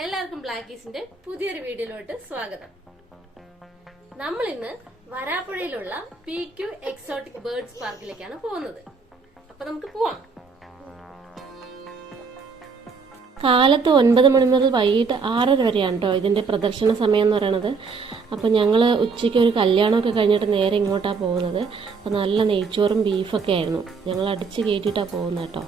എല്ലാവർക്കും ബ്ലാക്കീസിന്റെ പുതിയൊരു വീഡിയോയിലോട്ട് സ്വാഗതം. നമ്മൾ ഇന്ന് വരാപ്പുഴയിലുള്ള PQ എക്സോട്ടിക് ബേർഡ്സ് പാർക്കിലേക്കാണ് പോകുന്നത്. അപ്പൊ നമുക്ക് പോവാം. കാലത്ത് 9 മണി മുതൽ വൈകിട്ട് 6:30 വരെയാണ് കേട്ടോ ഇതിന്റെ പ്രദർശന സമയം എന്ന് പറയുന്നത്. അപ്പോൾ ഞങ്ങൾ ഉച്ചയ്ക്ക് ഒരു കല്യാണമൊക്കെ കഴിഞ്ഞിട്ട് നേരെ ഇങ്ങോട്ടാണ് പോകുന്നത്. അപ്പോൾ നല്ല നെയ്ച്ചോറും ബീഫൊക്കെ ആയിരുന്നു. ഞങ്ങൾ അടിച്ച് കയറ്റിയിട്ടാണ് പോകുന്നത് കേട്ടോ.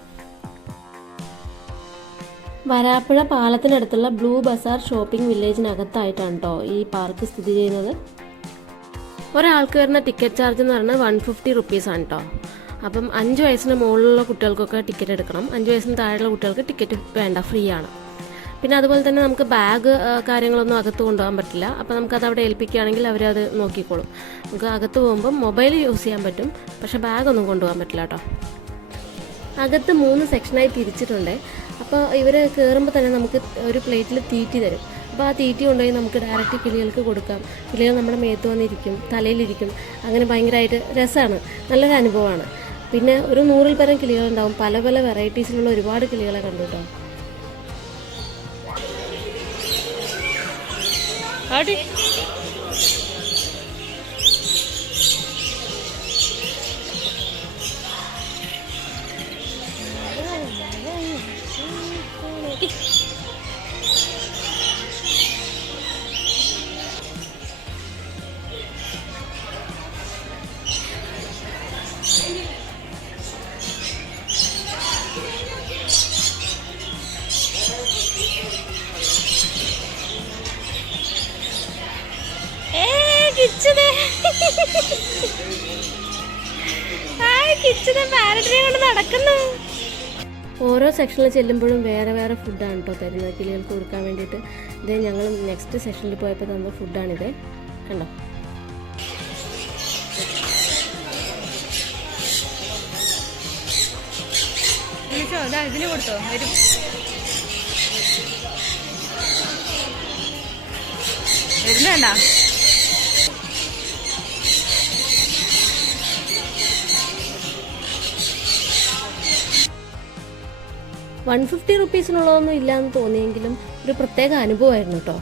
വരാപ്പുഴ പാലത്തിനടുത്തുള്ള ബ്ലൂ ബസാർ ഷോപ്പിംഗ് വില്ലേജിനകത്തായിട്ടാണ് കേട്ടോ ഈ പാർക്ക് സ്ഥിതി ചെയ്യുന്നത്. ഒരാൾക്ക് വരുന്ന ടിക്കറ്റ് ചാർജ് എന്ന് പറഞ്ഞാൽ 150 റുപ്പീസാണ് കേട്ടോ. അപ്പം 5 വയസ്സിന് മുകളിലുള്ള കുട്ടികൾക്കൊക്കെ ടിക്കറ്റ് എടുക്കണം. 5 വയസ്സിന് താഴെയുള്ള കുട്ടികൾക്ക് ടിക്കറ്റ് വേണ്ട, ഫ്രീ ആണ്. പിന്നെ അതുപോലെ തന്നെ നമുക്ക് ബാഗ് കാര്യങ്ങളൊന്നും അകത്ത് കൊണ്ടുപോകാൻ പറ്റില്ല. അപ്പോൾ നമുക്കത് അവിടെ ഏൽപ്പിക്കുകയാണെങ്കിൽ അവരത് നോക്കിക്കോളും. നമുക്ക് അകത്ത് പോകുമ്പം മൊബൈൽ യൂസ് ചെയ്യാൻ പറ്റും, പക്ഷേ ബാഗൊന്നും കൊണ്ടുപോകാൻ പറ്റില്ല കേട്ടോ. അകത്ത് 3 സെക്ഷനായി തിരിച്ചിട്ടുണ്ട്. അപ്പോൾ ഇവർ കയറുമ്പോൾ തന്നെ നമുക്ക് ഒരു പ്ലേറ്റിൽ തീറ്റി തരും. അപ്പോൾ ആ തീറ്റി കൊണ്ടുപോയി നമുക്ക് ഡയറക്റ്റ് കിളികൾക്ക് കൊടുക്കാം. കിളികൾ നമ്മുടെ മേത്ത് വന്നിരിക്കും, തലയിലിരിക്കും. അങ്ങനെ ഭയങ്കരമായിട്ട് രസമാണ്, നല്ലൊരു അനുഭവമാണ്. പിന്നെ ഒരു 100-ൽ പരം കിളികളുണ്ടാവും. പല പല വെറൈറ്റീസിലുള്ള ഒരുപാട് കിളികളെ കണ്ടു കേട്ടോ. ഓരോ സെക്ഷനിൽ ചെല്ലുമ്പോഴും വേറെ വേറെ ഫുഡാണ് കേട്ടോ തരുന്നത് കിളികൾക്ക് കൊടുക്കാൻ വേണ്ടിയിട്ട്. ഇതേ ഞങ്ങൾ നെക്സ്റ്റ് സെക്ഷനിൽ പോയപ്പോൾ തന്ന ഫുഡാണിത്, കണ്ടോ. ഇതിന് കൊടുത്തോ വരും. വരുന്നേണ്ട 150 റുപ്പീസിനുള്ളതൊന്നും ഇല്ലയെന്ന് തോന്നിയെങ്കിലും ഒരു പ്രത്യേക അനുഭവമായിരുന്നു കേട്ടോ.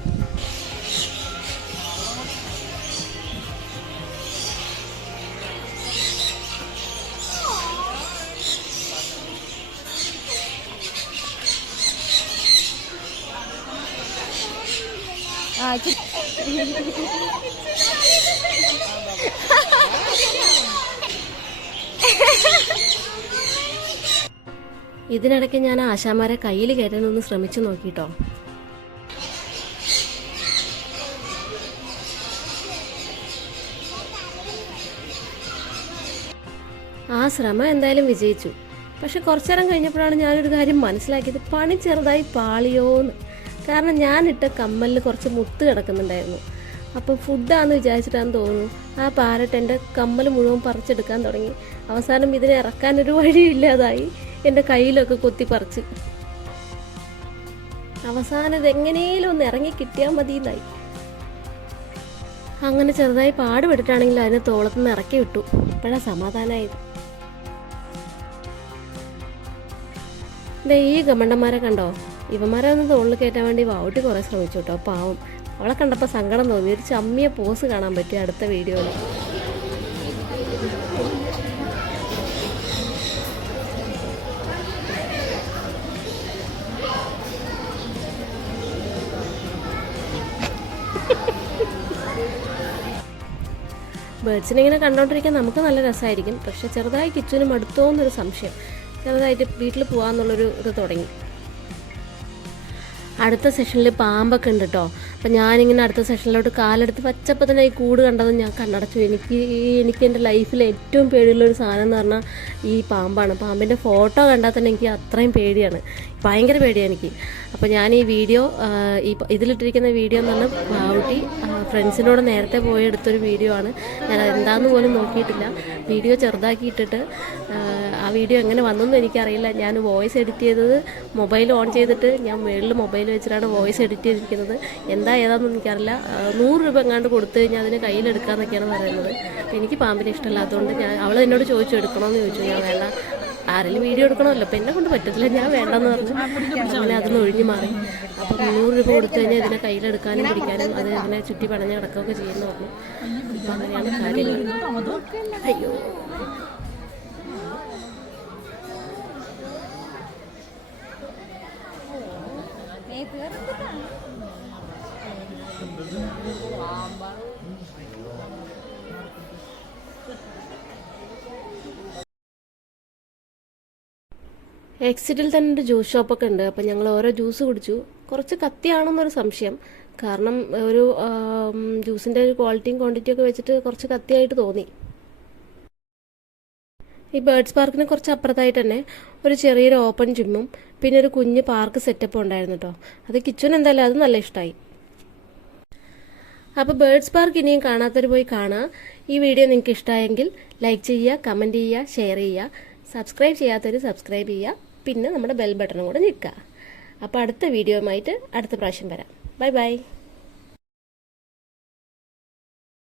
ഇതിനിടയ്ക്ക് ഞാൻ ആശാമാരെ കയ്യിൽ കയറ്റാനൊന്ന് ശ്രമിച്ചു നോക്കിട്ടോ. ആ ശ്രമം എന്തായാലും വിജയിച്ചു. പക്ഷെ കുറച്ചേരം കഴിഞ്ഞപ്പോഴാണ് ഞാനൊരു കാര്യം മനസ്സിലാക്കിയത്, പണി ചെറുതായി പാളിയോന്ന്. കാരണം ഞാനിട്ട കമ്മലിൽ കുറച്ച് മുത്ത് കിടക്കുന്നുണ്ടായിരുന്നു. അപ്പം ഫുഡാണെന്ന് വിചാരിച്ചിട്ടാണെന്ന് തോന്നുന്നു ആ പാരറ്റ് എൻ്റെ കമ്മൽ മുഴുവൻ പറിച്ചെടുക്കാൻ തുടങ്ങി. അവസാനം ഇതിനെ ഇറക്കാനൊരു വഴിയില്ലാതായി എൻ്റെ കയ്യിലൊക്കെ കൊത്തി പറിച്ച്. അവസാനം ഇതെങ്ങനെയും ഒന്ന് ഇറങ്ങി കിട്ടിയാൽ മതി എന്നായി. അങ്ങനെ ചെറുതായി പാടുപെട്ടിട്ടാണെങ്കിൽ അതിനെ തോളത്തുനിന്ന് ഇറക്കി വിട്ടു. ഇപ്പോഴാണ് സമാധാനമായത്. ഈ ഗമണ്ടന്മാരെ കണ്ടോ, ഇവന്മാരെ ഒന്ന് തോളിൽ കയറ്റാൻ വേണ്ടി വാവട്ടി കുറേ ശ്രമിച്ചു കേട്ടോ. പാവം, അവളെ കണ്ടപ്പോൾ സങ്കടം തോന്നി. ഒരു ചമ്മിയ പോസ് കാണാൻ പറ്റി അടുത്ത വീഡിയോയിൽ. ബേർഡ്സിനെ ഇങ്ങനെ കണ്ടോണ്ടിരിക്കാൻ നമുക്ക് നല്ല രസമായിരിക്കും. പക്ഷെ ചെറുതായി കിച്ചുവിന് മടുത്തോന്നൊരു സംശയം. ചെറുതായിട്ട് വീട്ടിൽ പോകാമെന്നുള്ളൊരു ഇത് തുടങ്ങി. അടുത്ത സെഷനിൽ പാമ്പൊക്കെ ഉണ്ട് കേട്ടോ. അപ്പം ഞാനിങ്ങനെ അടുത്ത സെഷനിലോട്ട് കാലെടുത്ത് വച്ചപ്പോൾ തന്നെ ഈ കൂട് കണ്ടതും ഞാൻ കണ്ണടച്ചു. എനിക്ക് എൻ്റെ ലൈഫിൽ ഏറ്റവും പേടിയുള്ളൊരു സാധനം എന്ന് പറഞ്ഞാൽ ഈ പാമ്പാണ്. പാമ്പിൻ്റെ ഫോട്ടോ കണ്ടാൽ തന്നെ എനിക്ക് അത്രയും പേടിയാണ്, ഭയങ്കര പേടിയാണ് എനിക്ക്. അപ്പോൾ ഞാൻ ഈ വീഡിയോ ഇതിലിട്ടിരിക്കുന്ന വീഡിയോ എന്ന് പറഞ്ഞാൽ പാവട്ടി ഫ്രണ്ട്സിനോട് നേരത്തെ പോയി എടുത്തൊരു വീഡിയോ ആണ്. ഞാൻ അതെന്താണെന്ന് പോലും നോക്കിയിട്ടില്ല. വീഡിയോ ചെറുതാക്കിയിട്ടിട്ട് ആ വീഡിയോ എങ്ങനെ വന്നെന്ന് എനിക്കറിയില്ല. ഞാൻ വോയിസ് എഡിറ്റ് ചെയ്തത് മൊബൈൽ ഓൺ ചെയ്തിട്ട് ഞാൻ മുകളിൽ മൊബൈൽ വെച്ചിട്ടാണ് വോയിസ് എഡിറ്റ് ചെയ്തിരിക്കുന്നത്. ഏതാണെന്ന് എനിക്കറിയില്ല. 100 രൂപ എങ്ങാണ്ട് കൊടുത്തു കഴിഞ്ഞാൽ അതിന് കയ്യിലെടുക്കാമെന്നൊക്കെയാണ് പറയുന്നത്. അപ്പോൾ എനിക്ക് പാമ്പിനെ ഇഷ്ടമല്ലാത്തതുകൊണ്ട് അവൾ എന്നോട് ചോദിച്ചു എടുക്കണമെന്ന് ചോദിച്ചു. ഞാൻ വേണ്ട, ആരെങ്കിലും വീഡിയോ എടുക്കണമല്ലോ, അപ്പം എന്നെ കൊണ്ട് പറ്റത്തില്ല, ഞാൻ വേണ്ടെന്ന് പറഞ്ഞു. അങ്ങനെ അതൊന്ന് ഒഴിഞ്ഞു മാറി. അപ്പോൾ 300 രൂപ കൊടുത്തു കഴിഞ്ഞാൽ ഇതിനെ കയ്യിലെടുക്കാനും പിടിക്കാനും അത് ഇതിനെ ചുറ്റി പണഞ്ഞ് കിടക്കുകയൊക്കെ ചെയ്യുമെന്ന് പറഞ്ഞു. അപ്പം അങ്ങനെയാണ് കാര്യങ്ങൾ. അയ്യോ, എക്സിറ്റിൽ തന്നെ ഒരു ജ്യൂസ് ഷോപ്പൊക്കെ ഉണ്ട്. അപ്പം ഞങ്ങൾ ഓരോ ജ്യൂസ് കുടിച്ചു. കുറച്ച് കത്തിയാണെന്നൊരു സംശയം, കാരണം ഒരു ജ്യൂസിൻ്റെ ഒരു ക്വാളിറ്റിയും ക്വാണ്ടിറ്റിയും ഒക്കെ വെച്ചിട്ട് കുറച്ച് കത്തിയായിട്ട് തോന്നി. ഈ ബേർഡ്സ് പാർക്കിന് കുറച്ച് അപ്പുറത്തായിട്ട് തന്നെ ഒരു ചെറിയൊരു ഓപ്പൺ ജിമ്മും പിന്നെ ഒരു കുഞ്ഞ് പാർക്ക് സെറ്റപ്പും ഉണ്ടായിരുന്നു കേട്ടോ. അത് കിച്ചൺ എന്തായാലും അത് നല്ല ഇഷ്ടമായി. അപ്പോൾ ബേർഡ്സ് പാർക്ക് ഇനിയും കാണാത്തവർ പോയി കാണുക. ഈ വീഡിയോ നിങ്ങൾക്ക് ഇഷ്ടമായെങ്കിൽ ലൈക്ക് ചെയ്യുക, കമൻറ്റ് ചെയ്യുക, ഷെയർ ചെയ്യുക. സബ്സ്ക്രൈബ് ചെയ്യാത്തവർ സബ്സ്ക്രൈബ് ചെയ്യുക. പിന്നെ നമ്മുടെ ബെൽ ബട്ടണും കൂടെ ഞെക്കുക. അപ്പോൾ അടുത്ത വീഡിയോയുമായിട്ട് അടുത്ത പ്രാവശ്യം വരാം. Bye bye.